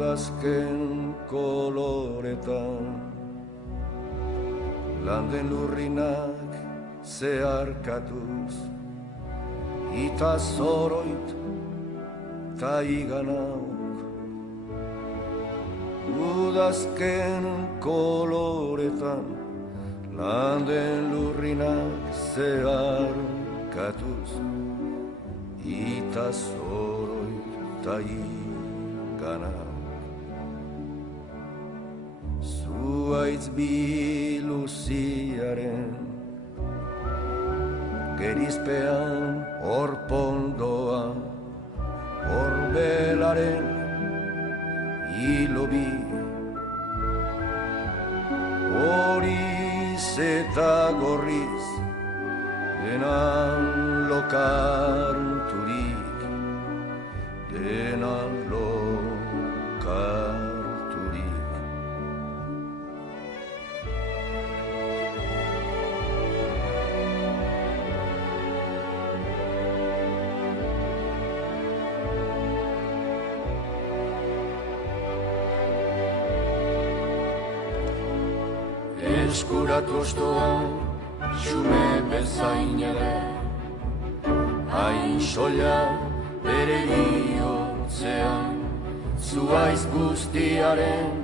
Udazken koloretan landen lurrinak zeharkatuz ita zoroit ta iganauk. Udazken koloretan landen lurrinak zeharkatuz ita zoroit ta iganauk. Zuaitz biluziaren gerizpean orpondoan orbelaren hilobi horiz eta gorriz denan lokarturik denan lokarturik. Eskuratu ostoan, xume bezain ere, hain soila bere bihotzean, zuaiz guztiaren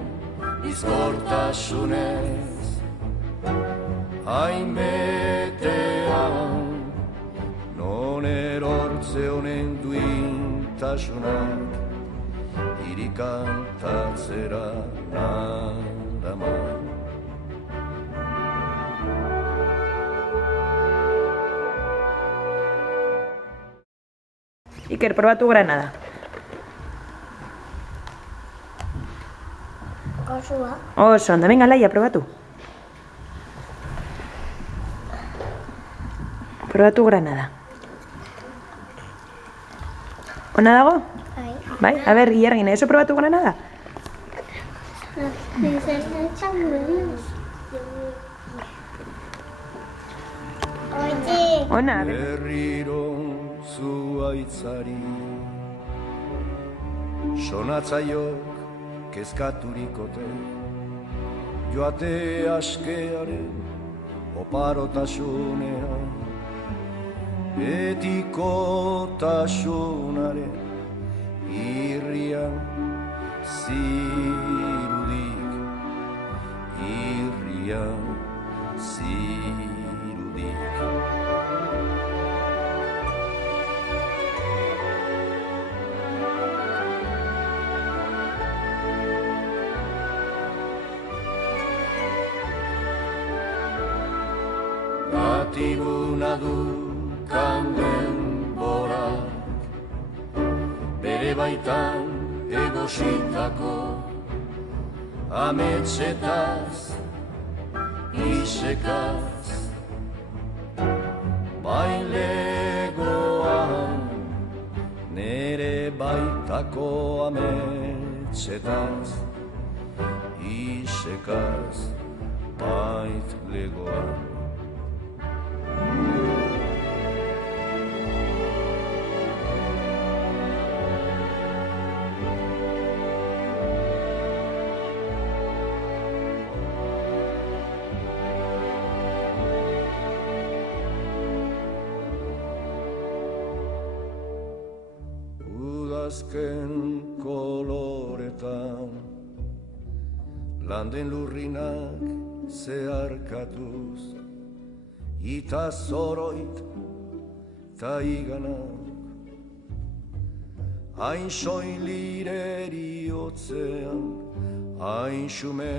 bizkortasunez. Hain betean, non erortze honen duintasunak, irikantatzera nadaman. Iker, probatu Granada. Osua. Oso, ondo, venga, Laia, probatu. Probatu Granada. Ona dago? Bai, a ber, Guillermina, eso probatu Granada? Oye. Ona, Berriro zuaitzari sonatzaiok kezkaturikote joate askearen oparotasunean betikotasunaren irrian zirudik irrian zirudik. Batibuna du kanden borak, bere baitan egositako ametsetaz, isekaz, bailegoan, nere baitako ametsetaz, isekaz, baitlegoan. Udazken koloretan landen lurrinak zeharkatuz ita zoroit ta iganak hain soilireri hotzean hain xume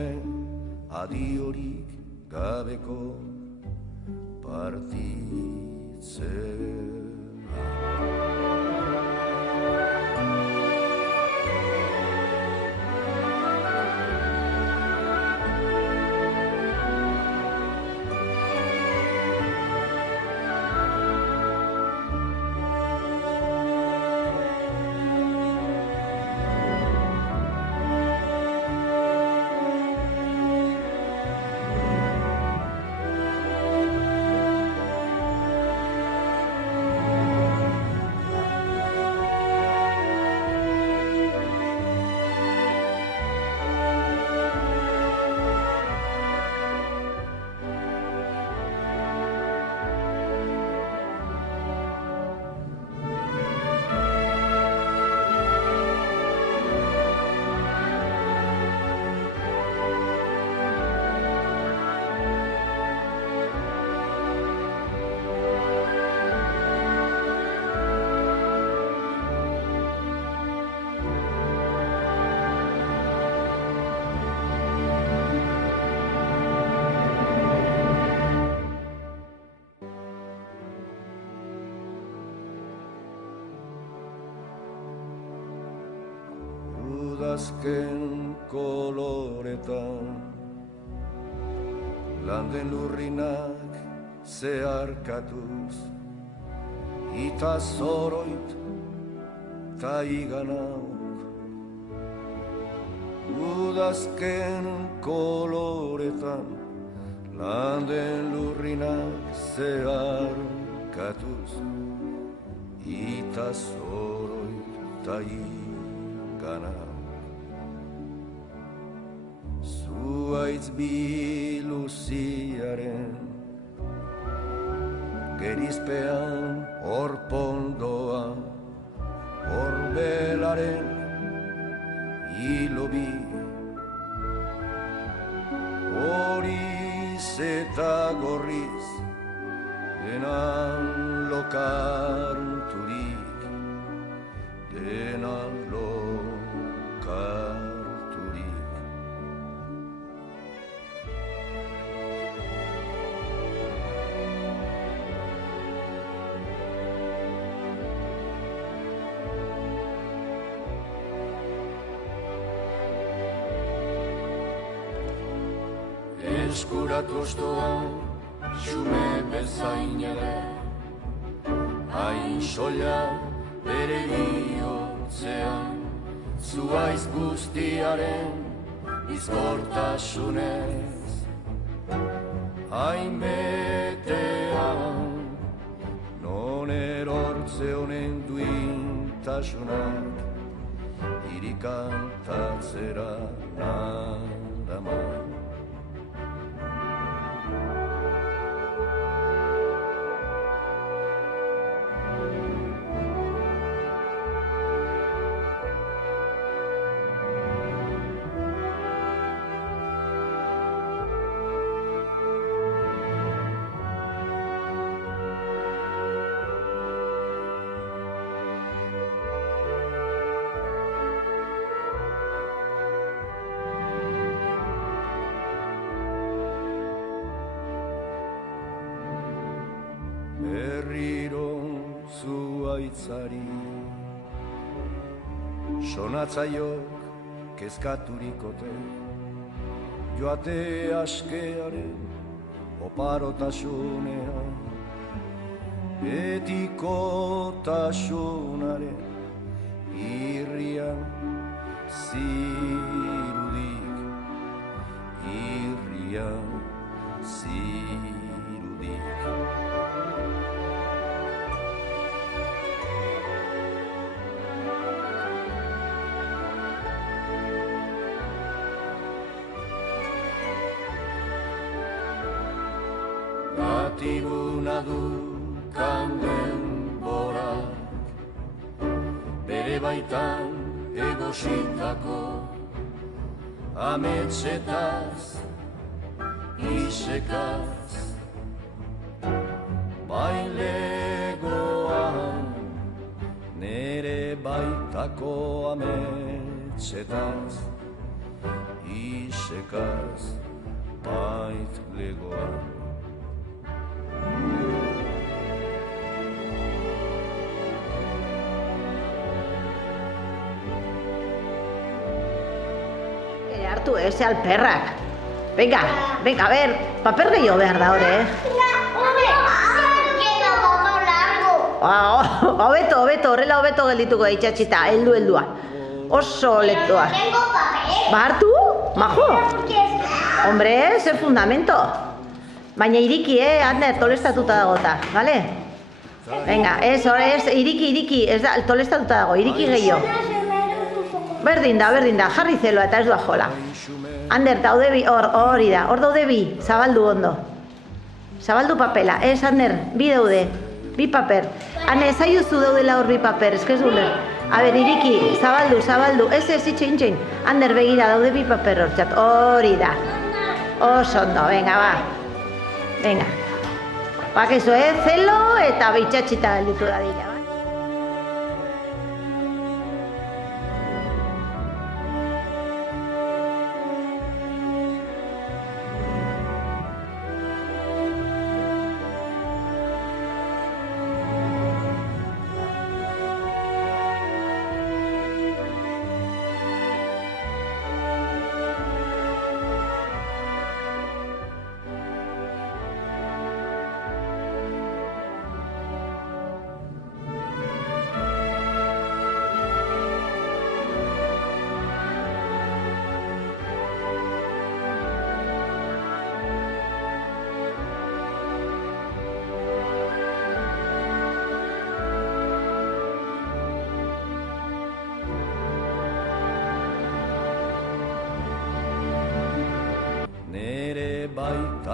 adiorik gabeko partitzea. Udazken koloretan landen lurrinak zeharkatuz ita zoroit ta iganauk udazken koloretan landen lurrinak zeharkatuz ita zoroit ta iganauk zuaitz biluziaren gerizpean orpondoa orbelaren hilobi horiz eta gorriz denan lokarturik denan lokarturik eskuratu ostoan, xume bezain ere, hain soila bere bihotzean, zuaiz guztiaren bizkortasunez, hain betean, non erortze honen duintasunak, irikantatzera nadaman. Berriro zuaitzari sonatzaiok kezkaturikote joate askearen oparotasunean betikotasunaren irrian zirudik irrian zirudik Batiguna du kanden borak bere baitan egositako ametsetaz, isekaz bailegoan nere baitako ametsetaz, isekaz baitlegoan hartu ese alperrak. Venga, venga, a ver, paper gehiago behar da hori, Hobeto, horrela hobeto geldituko da itxatxita, heldua. Oso letua. Ba hartu, majo? Hombre, ze fundamento. Baina iriki, Ander, tolestatuta dagota, vale? Venga, iriki, ez da, tolestatuta dago, iriki gehiago. Berdin da, jarri zeloa eta ez doa jola. Ander, daude bi, hori da, hor daude bi, zabaldu ondo. Zabaldu papela, Ander, bi daude, bi paper. Ane, zaiuzu daudela hor bi paper, eskez guler. A ber, iriki, zabaldu, ez itxein. Ander, begira, daude bi paper hor txat, hori da. Oso ondo, venga, ba. Venga. Pakezu, zelo eta bitxatxita gelditu da dira.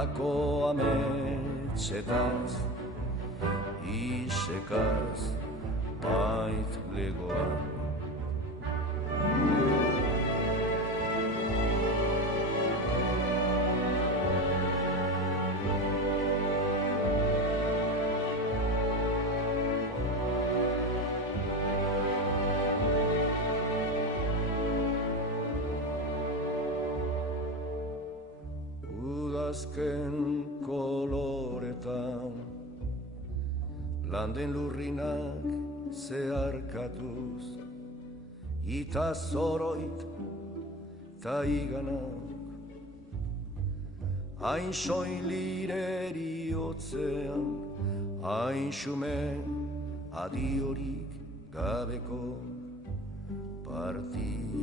Tako ametsetaz, isekaz, bait legoan. Udazken koloretan, landen lurrinak zeharkatuz, ita zoroit ta iganak, hain soilireri otzean, hain xume adiorik gabeko partitzea.